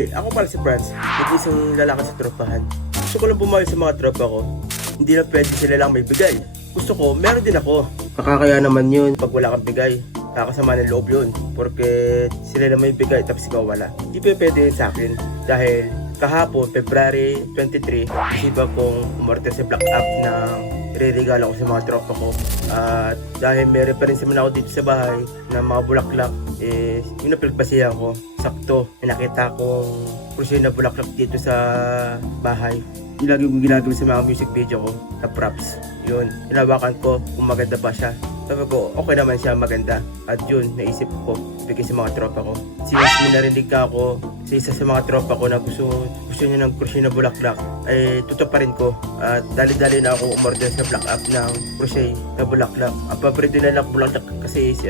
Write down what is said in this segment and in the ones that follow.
Hi! Ako pala si Franz. Nag-isang lalaki sa tropahan. Gusto ko lang bumawi sa mga tropa ko. Hindi na pwede sila lang may bigay. Gusto ko, meron din ako. Nakakaya naman yun pag wala kang bigay. Kakasama ng loob yun. Porque sila na may bigay tapos ikaw wala. Hindi pwede yun sa akin. Dahil kahapon, February 23, isipa kong umorder sa Black App ng re-regalo ko sa mga tropa ko. At dahil may reference naman ako dito sa bahay ng mga bulaklak, yung napilpasihan ko. Sakto, nakita kong crochet na bulaklak dito sa bahay. Yung lagi kong ginagawa sa mga music video ko na props. Yun, hinawakan ko kung maganda ba siya. Sabi ko, okay naman siya, maganda. At yun, naisip ko, bigay sa mga tropa ko. Since may narinig ka ako sa isa sa mga tropa ko na gusto niya ng crochet na bulaklak, ay tutuparin ko. At dali-dali na ako umorder sa Black App ng crochet na bulaklak. Ang paborito na lang bulaklak kasi si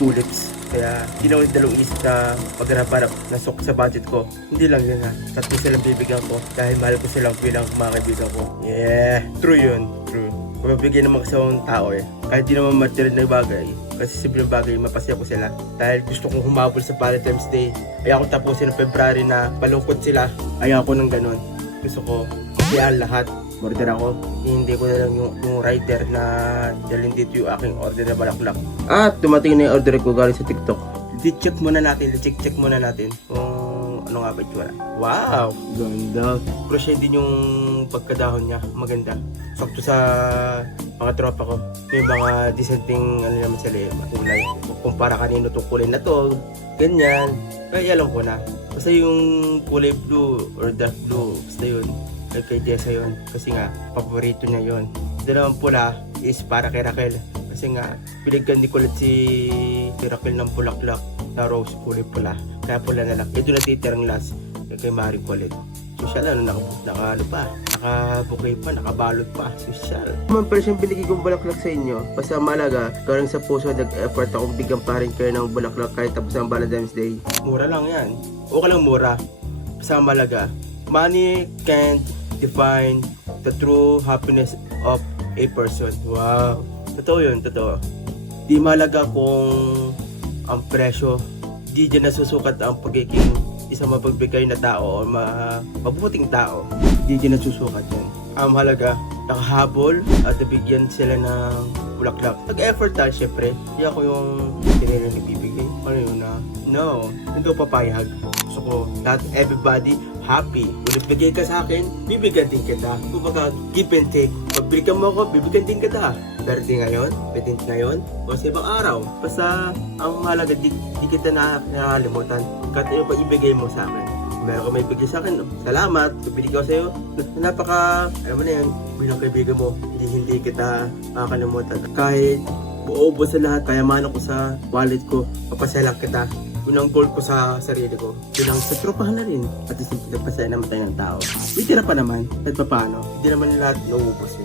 tulips. Kaya hindi na dalawang isip na paghanap-hanap na sok sa budget ko. Hindi lang yun ha. Tatlo silang bibigyan ko dahil mahal ko silang bilang mga kaibigan ko. Yeah, true yun, true. Mabibigay naman kasi akong tao kahit di naman material na bagay, kasi simpleng bagay, mapasaya ko sila. Dahil gusto kong humabol sa Valentine's Day. Ayaw ko tapusin ng February na balungkot sila. Ayaw ko ng ganun. Gusto ko, masayaan lahat. Order ako. Hindi ko na lang yung writer na dalhin dito yung aking order na balaklak. At dumating na yung order ko galing sa TikTok. I-check muna natin kung ano nga ba itsura. Wow! Ganda. Crochet din yung pagkadahon niya. Maganda. Sakto sa mga tropa ko. May mga dissenting naman sila kulay. Kumpara kanino itong kulay na to. Ganyan. Kaya alam ko na. Basta yung kulay blue or dark blue. Basta yun. Kay Jessa yun. Kasi nga, paborito niya yun. Dalawang pula is para kay Raquel. Kasi nga, binigyan ni Colette si Raquel ng bulaklak na rose kulay pula. Kaya pula na lang. Ito na titirang last kay Maring Colette. Social naka-bouquet pa, nakabalot pa. Social. Naman pala siyang binigay kong bulaklak sa inyo. Basta malaga, galing sa puso, nag-effort akong bigyan pa rin kayo ng bulaklak kahit tapos ang Valentine's Day. Mura lang yan. Okay lang mura. Basta malaga. Money can't define the true happiness of a person. Wow. Totoo yun, totoo. Di mahalaga kung ang presyo, di dyan nasusukat ang pagiging isang mapagbigay na tao o mabuting tao. Di dyan nasusukat yan. Ang mahalaga, nakahabol at nabigyan sila ng bulaklak. Nag-effort tayo syempre. Di ako yung tinira nagbibigay. Ano yun na? No, hindi ko papayag. Gusto ko lahat, everybody happy. Kung bigay ka sa akin, bibigyan din kita. Kumbaga, give and take. Pag bigyan mo ako, bibigyan din kita. Pero di ngayon, pwede ngayon, o sa ibang araw. Basta, ang mahalaga, di kita nakalimutan. Kahit ano pa ibigay mo sa akin. Meron ka may bigay sa akin, salamat. Bibili ko sa'yo. Napaka, alam mo na yan, bilang kaibigan mo, hindi kita makakalimutan. Kahit buo sa lahat, kayamanan ko sa wallet ko, papasaya lang kita. Yun ang goal ko sa sarili ko. Yun ang sa tropahan na rin. At least nagpasaya naman tayo ng tao. May tira pa naman. Kahit pa paano. Hindi naman lahat nauubos yun.